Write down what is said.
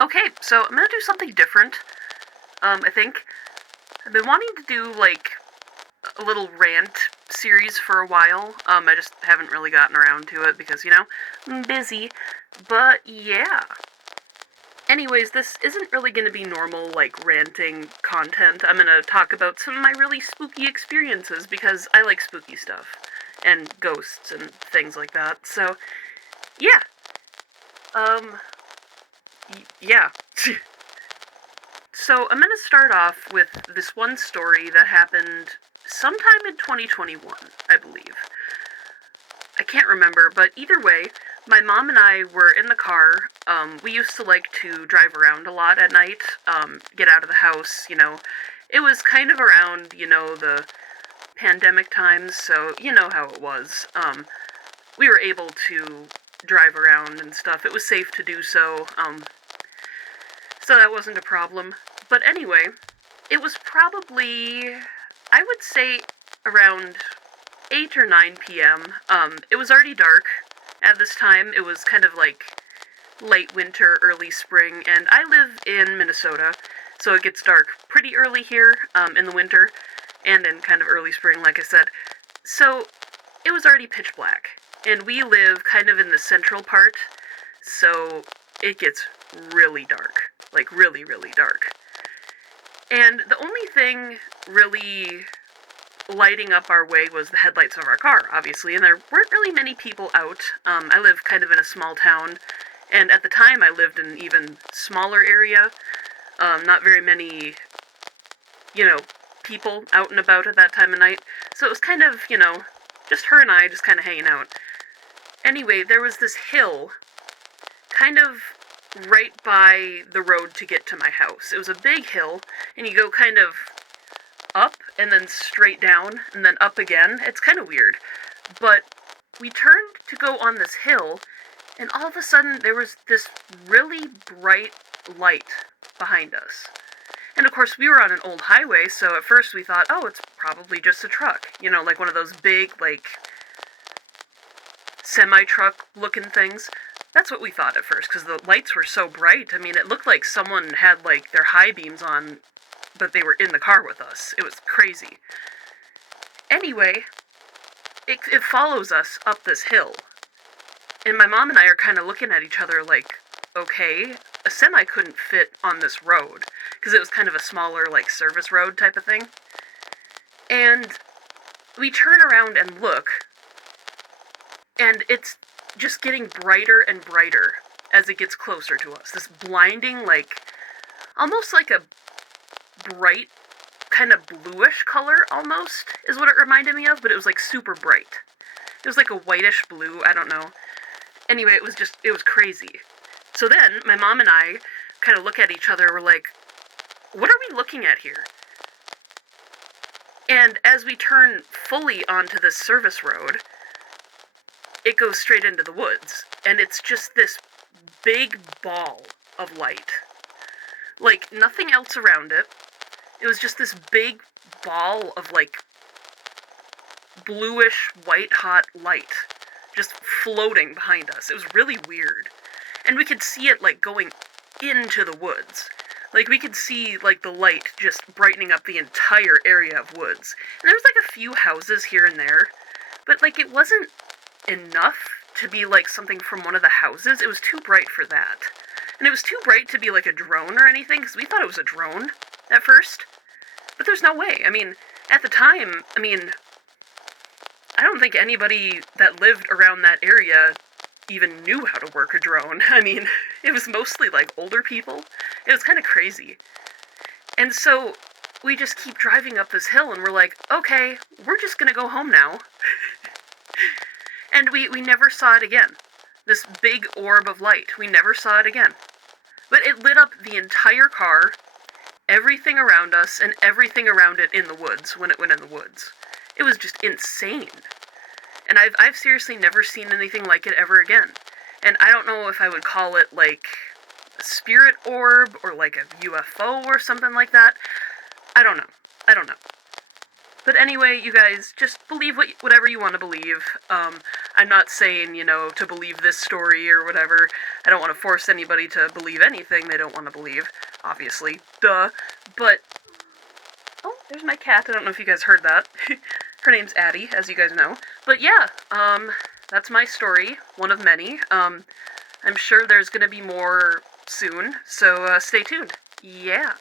Okay, so I'm gonna do something different. I think I've been wanting to do like a little rant series for a while. I just haven't really gotten around to it because I'm busy. But yeah. Anyways, this isn't really gonna be normal like ranting content. I'm gonna talk about some of my really spooky experiences because I like spooky stuff and ghosts and things like that. So yeah. Um. Yeah. So, I'm going to start off with this one story that happened sometime in 2021, I believe. I can't remember, but either way, my mom and I were in the car. We used to like to drive around a lot at night, get out of the house. It was kind of around, the pandemic times, so you know how it was. We were able to drive around and stuff. It was safe to do so, so that wasn't a problem. But anyway, it was probably, I would say, around 8 or 9 p.m. It was already dark at this time. It was kind of like late winter, early spring, and I live in Minnesota, so it gets dark pretty early here in the winter, and in kind of early spring, like I said. So it was already pitch black, and we live kind of in the central part, so it gets really dark, like really, really dark. And the only thing really lighting up our way was the headlights of our car, obviously, and there weren't really many people out. I live kind of in a small town, and at the time I lived in an even smaller area. Not very many, people out and about at that time of night. So it was kind of, just her and I just kind of hanging out. Anyway, there was this hill kind of right by the road to get to my house. It was a big hill, and you go kind of up and then straight down and then up again. It's kind of weird. But we turned to go on this hill, and all of a sudden there was this really bright light behind us. And of course, we were on an old highway, so at first we thought, oh, it's probably just a truck. Like one of those big, like, semi-truck looking things. That's what we thought at first, because the lights were so bright. I mean, it looked like someone had, like, their high beams on, but they were in the car with us. It was crazy. Anyway, it follows us up this hill. And my mom and I are kind of looking at each other like, okay, a semi couldn't fit on this road, because it was kind of a smaller, like, service road type of thing. And we turn around and look, and it's just getting brighter and brighter as it gets closer to us. This blinding, like, almost like a bright, kind of bluish color, almost, is what it reminded me of, but it was, like, super bright. It was like a whitish blue, I don't know. Anyway, it was crazy. So then, my mom and I kind of look at each other, we're like, what are we looking at here? And as we turn fully onto this service road, it goes straight into the woods, and it's just this big ball of light. Like, nothing else around it. It was just this big ball of, like, bluish, white-hot light just floating behind us. It was really weird. And we could see it, like, going into the woods. Like, we could see, like, the light just brightening up the entire area of woods. And there was, like, a few houses here and there, but, like, it wasn't enough to be, like, something from one of the houses. It was too bright for that. And it was too bright to be, like, a drone or anything, because we thought it was a drone at first. But there's no way. I mean, at the time, I don't think anybody that lived around that area even knew how to work a drone. I mean, it was mostly, like, older people. It was kind of crazy. And so, we just keep driving up this hill, and we're like, okay, we're just gonna go home now. And we never saw it again. This big orb of light. We never saw it again. But it lit up the entire car, everything around us, and everything around it in the woods when it went in the woods. It was just insane. And I've seriously never seen anything like it ever again. And I don't know if I would call it, like, a spirit orb, or like a UFO or something like that. I don't know. But anyway, you guys, just believe whatever you want to believe. I'm not saying, to believe this story or whatever. I don't want to force anybody to believe anything they don't want to believe, obviously. Duh. But, oh, there's my cat. I don't know if you guys heard that. Her name's Addie, as you guys know. But yeah, that's my story. One of many. I'm sure there's gonna be more soon, so stay tuned. Yeah.